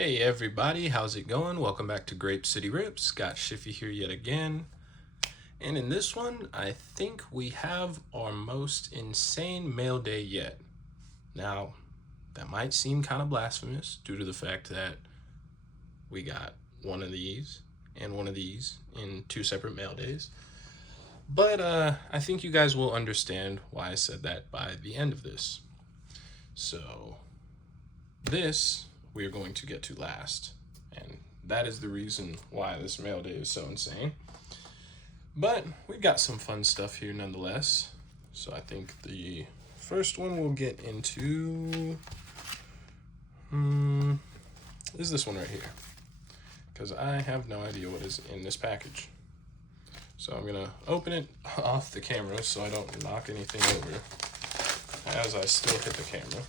Hey everybody, how's it going? Welcome back to Grape City Rips. Scott Shiffy here yet again. And in this one, I think we have our most insane mail day yet. Now, that might seem kind of blasphemous due to the fact that we got one of these and one of these in two separate mail days. But I think you guys will understand why I said that by the end of this. So, this we're going to get to last. And that is the reason why this mail day is so insane. But we've got some fun stuff here nonetheless. So I think the first one we'll get into is this one right here. Because I have no idea what is in this package. So I'm going to open it off the camera so I don't knock anything over as I still hit the camera.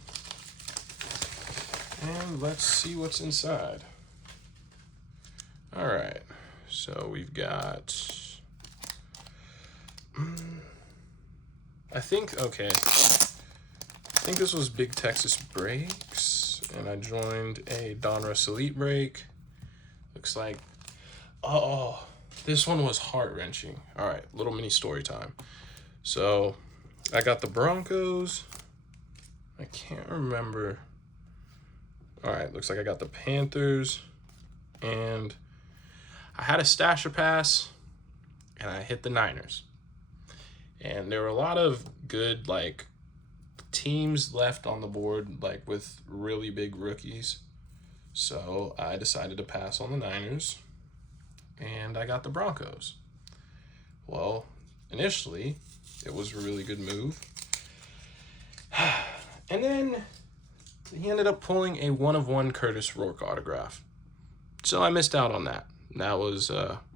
And let's see what's inside. All right, so we've got, I think this was Big Texas Breaks, and I joined a Donruss Elite break. Looks like, this one was heart-wrenching. All right, little mini story time. So I got the Broncos. I can't remember. All right, looks like I got the Panthers, and I had a stasher pass, and I hit the Niners. And there were a lot of good, teams left on the board, with really big rookies. So I decided to pass on the Niners, and I got the Broncos. Well, initially, it was a really good move. And then he ended up pulling a 1-of-1 Curtis Rourke autograph. So I missed out on that. That was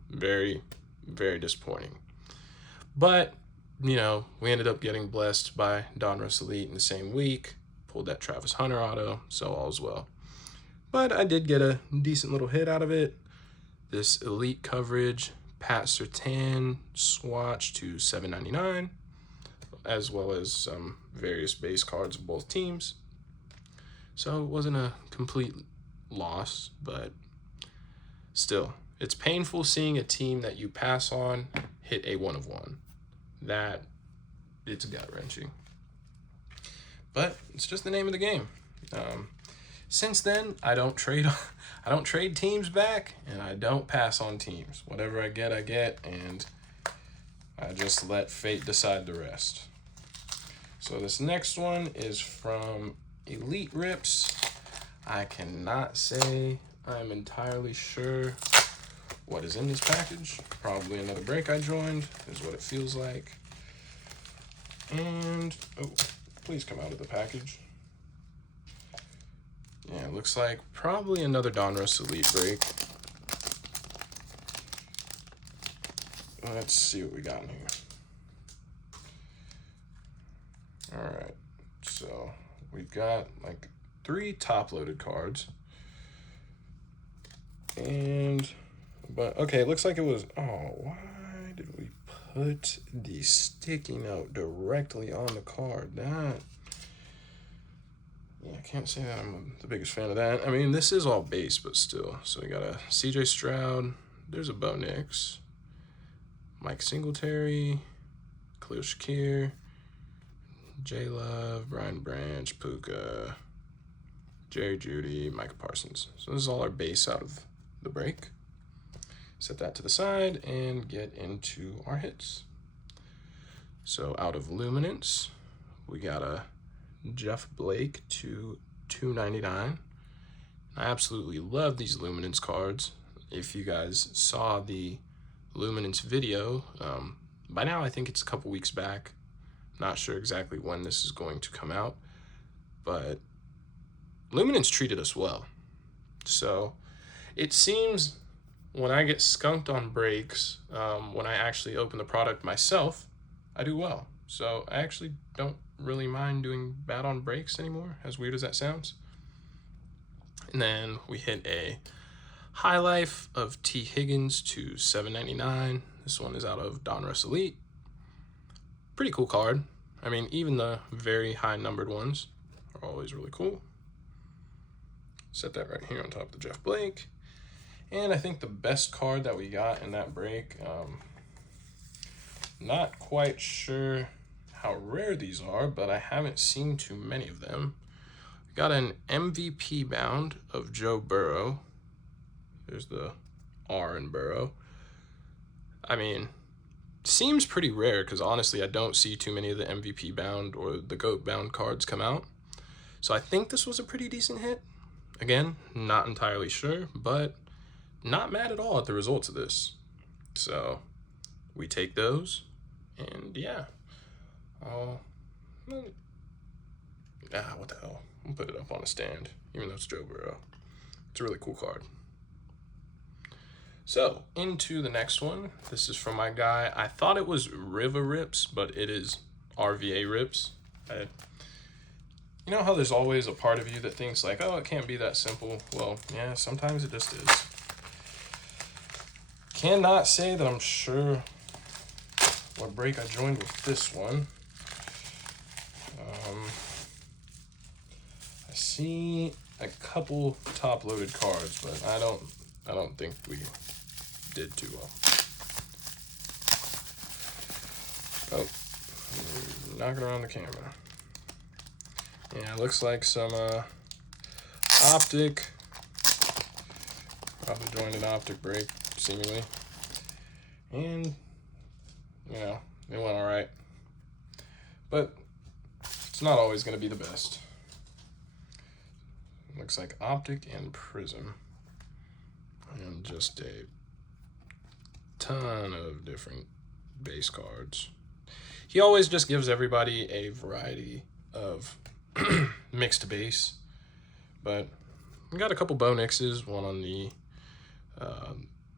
very, very disappointing. But, we ended up getting blessed by Donruss Elite in the same week. Pulled that Travis Hunter auto, so all's well. But I did get a decent little hit out of it. This Elite coverage, Pat Surtain swatch to $7.99, as well as some various base cards of both teams. So it wasn't a complete loss, but still, it's painful seeing a team that you pass on hit a 1-of-1. It's gut-wrenching. But it's just the name of the game. Since then, I don't trade teams back, and I don't pass on teams. Whatever I get, and I just let fate decide the rest. So this next one is from Elite Rips. I cannot say I'm entirely sure what is in this package. Probably another break I joined is what it feels like. And, please come out of the package. Yeah, it looks like probably another Donruss Elite break. Let's see what we got in here. All right, so we've got 3 top-loaded cards. But it looks like it was, why did we put the sticky note directly on the card? I can't say that I'm the biggest fan of that. I mean, this is all base, but still. So we got a CJ Stroud, there's a Bo Nix, Mike Singletary, Khalil Shakir, J Love, Brian Branch, Puka, Jerry Jeudy, Micah Parsons. So this is all our base out of the break. Set that to the side and get into our hits. So out of Luminance, we got a Jeff Blake to $2.99. I absolutely love these Luminance cards. If you guys saw the Luminance video, by now I think it's a couple weeks back. Not sure exactly when this is going to come out, but Luminance treated us well. So it seems when I get skunked on breaks, when I actually open the product myself, I do well. So I actually don't really mind doing bad on breaks anymore, as weird as that sounds. And then we hit a High Life of T. Higgins to $7.99. This one is out of Donruss Elite. Pretty cool card. I mean, even the very high numbered ones are always really cool. Set that right here on top of the Jeff Blake. And I think the best card that we got in that break, not quite sure how rare these are, but I haven't seen too many of them. We got an MVP bound of Joe Burrow. There's the R in Burrow. I mean, seems pretty rare because honestly, I don't see too many of the MVP bound or the GOAT bound cards come out. So I think this was a pretty decent hit. Again, not entirely sure, but not mad at all at the results of this. So we take those, and yeah. What the hell? I'll put it up on a stand, even though it's Joe Burrow. It's a really cool card. So, into the next one. This is from my guy. I thought it was Riva Rips, but it is RVA Rips. You know how there's always a part of you that thinks like, oh, it can't be that simple? Well, yeah, sometimes it just is. Cannot say that I'm sure what break I joined with this one. I see a couple top-loaded cards, but I don't think we did too well. Oh, knocking around the camera. Yeah, it looks like some optic. Probably joined an optic break, seemingly. And, you know, it went all right. But it's not always going to be the best. Looks like optic and prism. And just a ton of different base cards. He always just gives everybody a variety of mixed base. But we got a couple Bo Nixes, one on the, I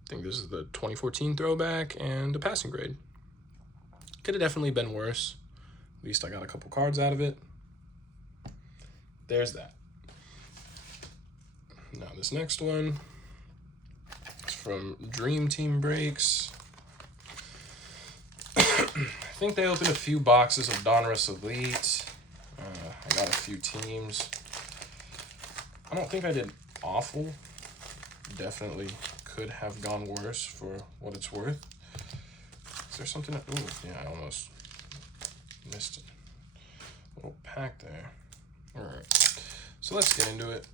think this is the 2014 throwback, and a passing grade. Could have definitely been worse. At least I got a couple cards out of it. There's that. Now this next one is from Dream Team Breaks. I think they opened a few boxes of Donruss Elite. I got a few teams. I don't think I did awful. Definitely could have gone worse for what it's worth. Is there something? Ooh, yeah, I almost missed it. Little pack there. All right, so let's get into it.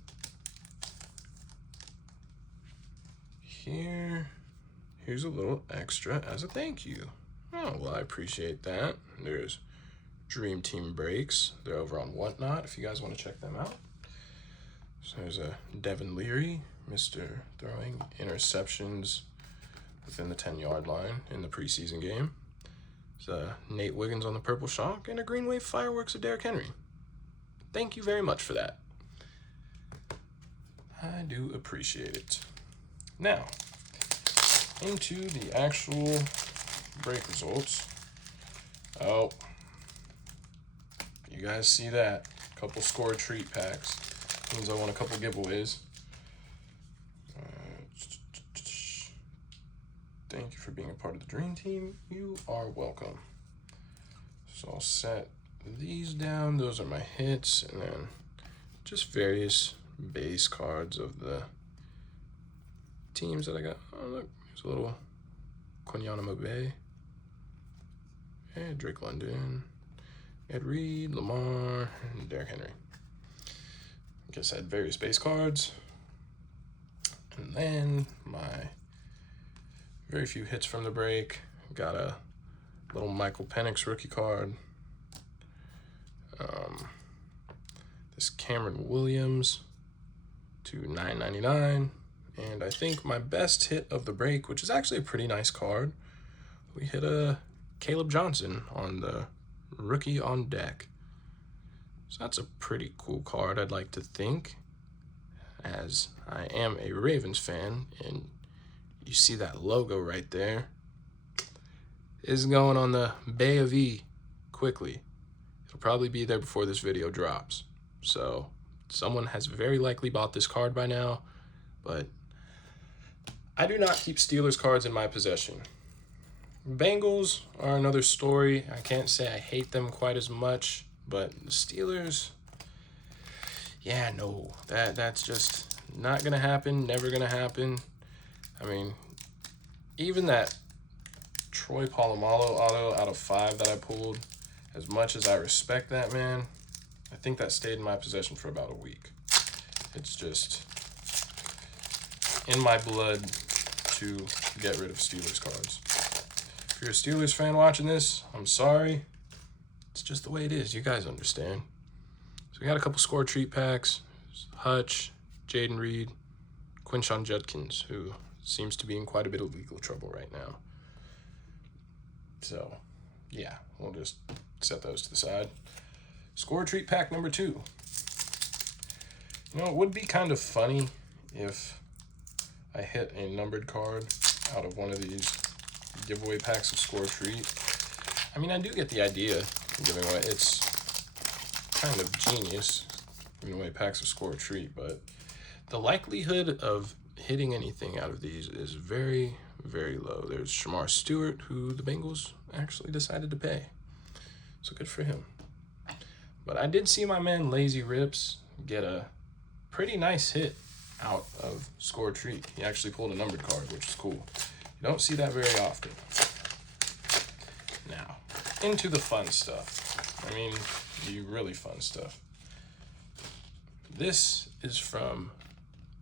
Here's a little extra as a thank you. Oh, well, I appreciate that. There's Dream Team Breaks. They're over on Whatnot if you guys want to check them out. So there's a Devin Leary, Mr. Throwing interceptions within the 10-yard line in the preseason game. There's Nate Wiggins on the Purple Shock, and a Green Wave Fireworks of Derrick Henry. Thank you very much for that. I do appreciate it. Now, into the actual break results. Oh, you guys see that? Couple score treat packs. Means I won a couple giveaways. Thank you for being a part of the Dream Team. You are welcome. So I'll set these down. Those are my hits, and then just various base cards of the teams that I got. Oh, look, there's a little Quinyanama Bay. And Drake London, Ed Reed, Lamar, and Derrick Henry. I guess I had various base cards. And then my very few hits from the break. Got a little Michael Penix rookie card. This Cameron Williams to $9.99. And I think my best hit of the break, which is actually a pretty nice card, we hit a Caleb Johnson on the rookie on deck. So that's a pretty cool card, I'd like to think, as I am a Ravens fan, and you see that logo right there is going on the Bay of E quickly. It'll probably be there before this video drops. So someone has very likely bought this card by now, but I do not keep Steelers cards in my possession. Bengals are another story. I can't say I hate them quite as much, but the Steelers, yeah, no, that's just Not gonna happen, never gonna happen. I mean, even that Troy Polamalu auto out of 5 that I pulled, as much as I respect that man, I think that stayed in my possession for about a week. It's just in my blood to get rid of Steelers cards. If you're a Steelers fan watching this, I'm sorry. It's just the way it is. You guys understand. So we got a couple score treat packs. Hutch, Jaden Reed, Quinshon Judkins, who seems to be in quite a bit of legal trouble right now. So, yeah, we'll just set those to the side. Score treat pack number 2. You know, it would be kind of funny if I hit a numbered card out of one of these giveaway packs of score treat. I mean, I do get the idea of giving away. It's kind of genius giving away packs of score treat, but the likelihood of hitting anything out of these is very, very low. There's Shamar Stewart, who the Bengals actually decided to pay. So good for him. But I did see my man Lazy Rips get a pretty nice hit out of score treat. He actually pulled a numbered card, which is cool. You don't see that very often. Now, into the fun stuff. I mean, the really fun stuff. This is from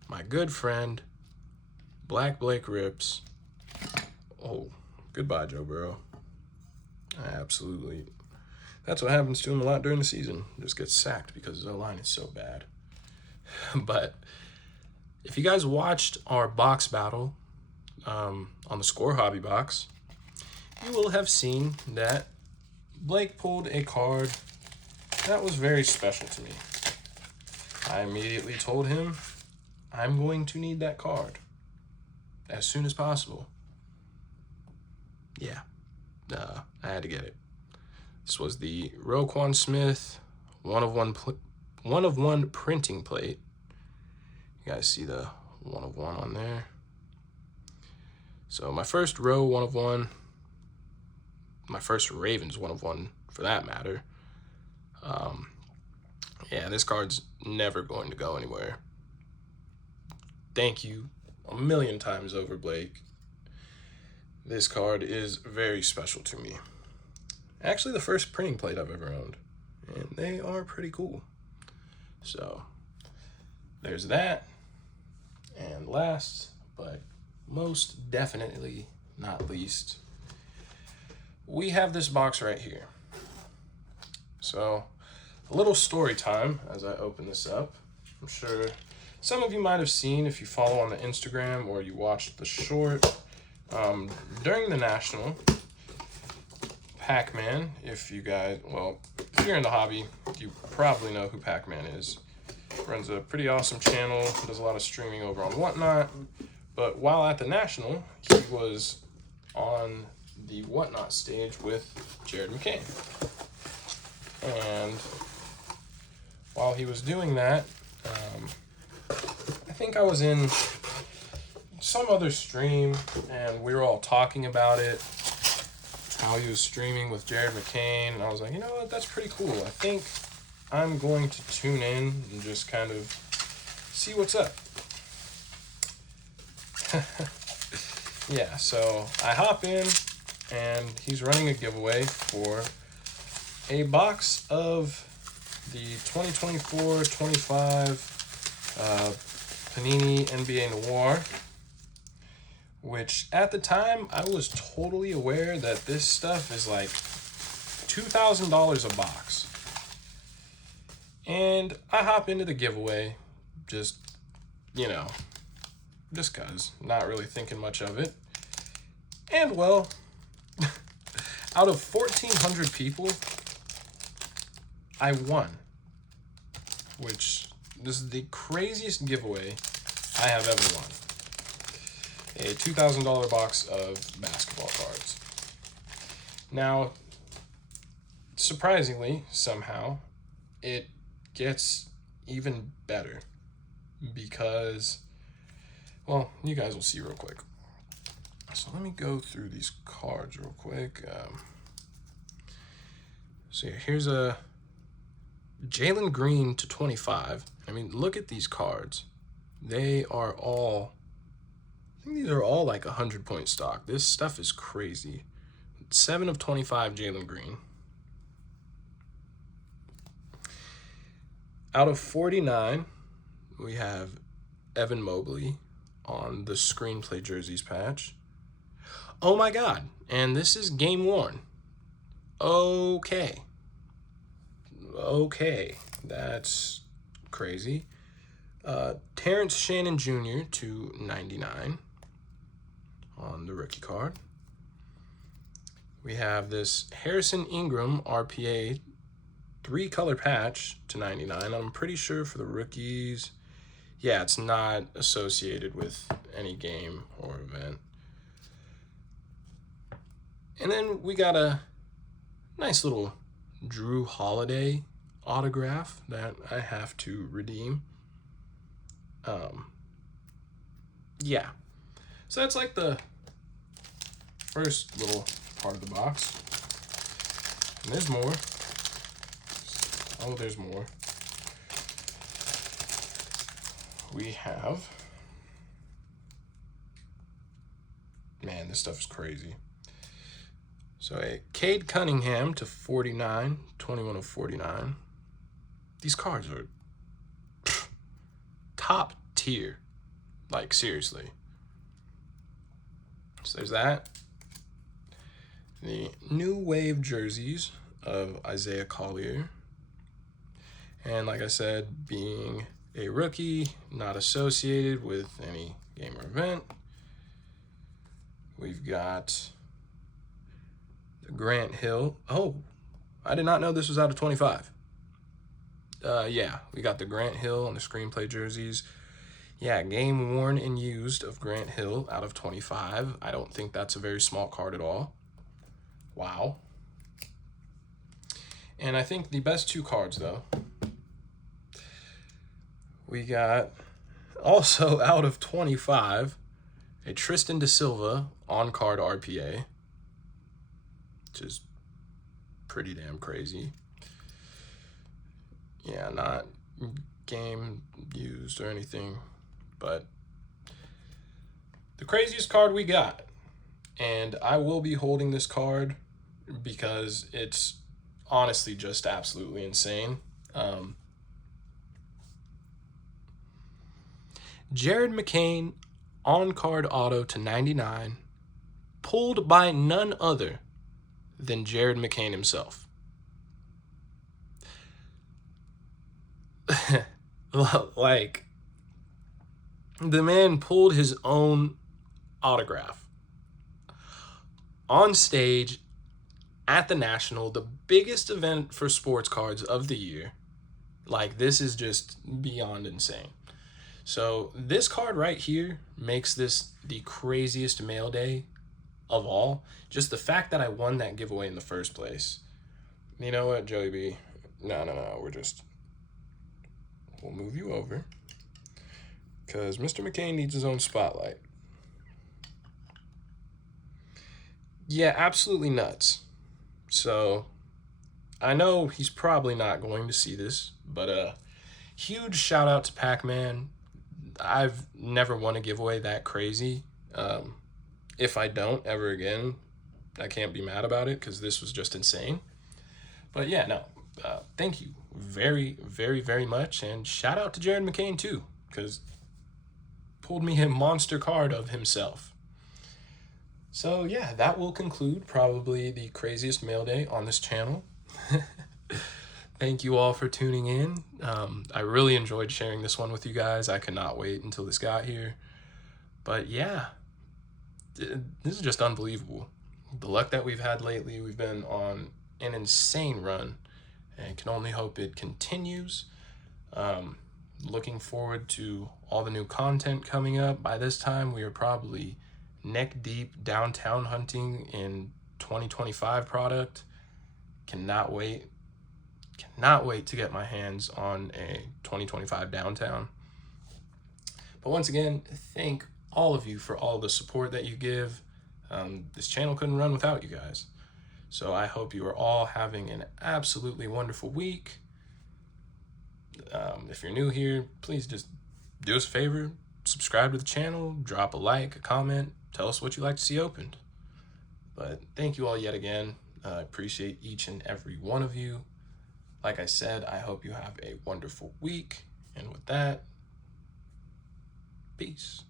my good friend, Black Blake Rips. Oh, goodbye, Joe Burrow. Absolutely. That's what happens to him a lot during the season. Just gets sacked because his O-line is so bad. But if you guys watched our box battle on the Score Hobby box, you will have seen that Blake pulled a card that was very special to me. I immediately told him I'm going to need that card as soon as possible. Yeah, I had to get it. This was the Roquan Smith one of one printing plate. You guys see the 1 of 1 on there. So my first row 1 of 1, my first Ravens 1 of 1 for that matter. Yeah, this card's never going to go anywhere. Thank you a million times over, Blake. This card is very special to me. Actually, the first printing plate I've ever owned, and they are pretty cool. So there's that. And last, but most definitely not least, we have this box right here. So a little story time as I open this up. I'm sure some of you might have seen if you follow on the Instagram or you watched the short. During the National, Pac-Man, if you're in the hobby, you probably know who Pac-Man is. Runs a pretty awesome channel, does a lot of streaming over on Whatnot. But while at the National, he was on the Whatnot stage with Jared McCain. And while he was doing that, I think I was in some other stream and we were all talking about it, how he was streaming with Jared McCain, and I was like, you know what, that's pretty cool. I think I'm going to tune in and just kind of see what's up. Yeah, so I hop in and he's running a giveaway for a box of the 2024-25 Panini NBA Noir, which at the time I was totally aware that this stuff is like $2,000 a box. And I hop into the giveaway just cause, not really thinking much of it. And well, out of 1,400 people, I won, which this is the craziest giveaway I have ever won. A $2,000 box of basketball cards. Now, surprisingly, somehow, it gets even better because, well, you guys will see real quick. So let me go through these cards real quick. So here's a Jalen Green /25. I mean, look at these cards. They are all, I think these are all like 100-point stock. This stuff is crazy. 7 of 25 Jalen Green. Out of 49, we have Evan Mobley on the screenplay jerseys patch. Oh my God, and this is game worn. Okay, that's crazy. Terrence Shannon Jr. to 99 on the rookie card. We have this Harrison Ingram RPA 3-color patch to 99. I'm pretty sure for the rookies, yeah, it's not associated with any game or event. And then we got a nice little Drew Holiday autograph that I have to redeem. Yeah. So that's like the first little part of the box. And there's more. Oh, there's more. We have... Man, this stuff is crazy. So a Cade Cunningham to 49, 21 of 49. These cards are top tier. Like, seriously. So there's that. The new wave jerseys of Isaiah Collier. And like I said, being a rookie, not associated with any game or event. We've got the Grant Hill. Oh, I did not know this was out of 25. Yeah, we got the Grant Hill on the screenplay jerseys. Yeah, game worn and used of Grant Hill out of 25. I don't think that's a very small card at all. Wow. And I think the best two cards, though, we got also out of 25, a Tristan Da Silva on-card RPA, which is pretty damn crazy. Yeah, not game used or anything, but the craziest card we got. And I will be holding this card because it's honestly just absolutely insane. Jared McCain on-card auto to 99, pulled by none other than Jared McCain himself. Like, the man pulled his own autograph on stage at the National, the biggest event for sports cards of the year. Like, this is just beyond insane. So this card right here makes this the craziest mail day of all. Just the fact that I won that giveaway in the first place. You know what, Joey B? No. We'll move you over, because Mr. McCain needs his own spotlight. Yeah, absolutely nuts. So I know he's probably not going to see this, but huge shout out to Pac-Man. I've never won a giveaway that crazy. If I don't ever again, I can't be mad about it, because this was just insane. But yeah, no, thank you very, very, very much. And shout out to Jared McCain too, because pulled me a monster card of himself. So yeah, that will conclude probably the craziest mail day on this channel. Thank you all for tuning in. I really enjoyed sharing this one with you guys. I could not wait until this got here. But yeah, this is just unbelievable. The luck that we've had lately, we've been on an insane run, and can only hope it continues. Looking forward to all the new content coming up. By this time, we are probably neck deep downtown hunting in 2025 product. Cannot wait to get my hands on a 2025 downtown. But once again, thank all of you for all the support that you give. This channel couldn't run without you guys. So I hope you are all having an absolutely wonderful week. If you're new here, please just do us a favor, subscribe to the channel, drop a like, a comment, tell us what you'd like to see opened. But thank you all yet again. I appreciate each and every one of you. Like I said, I hope you have a wonderful week. And with that, peace.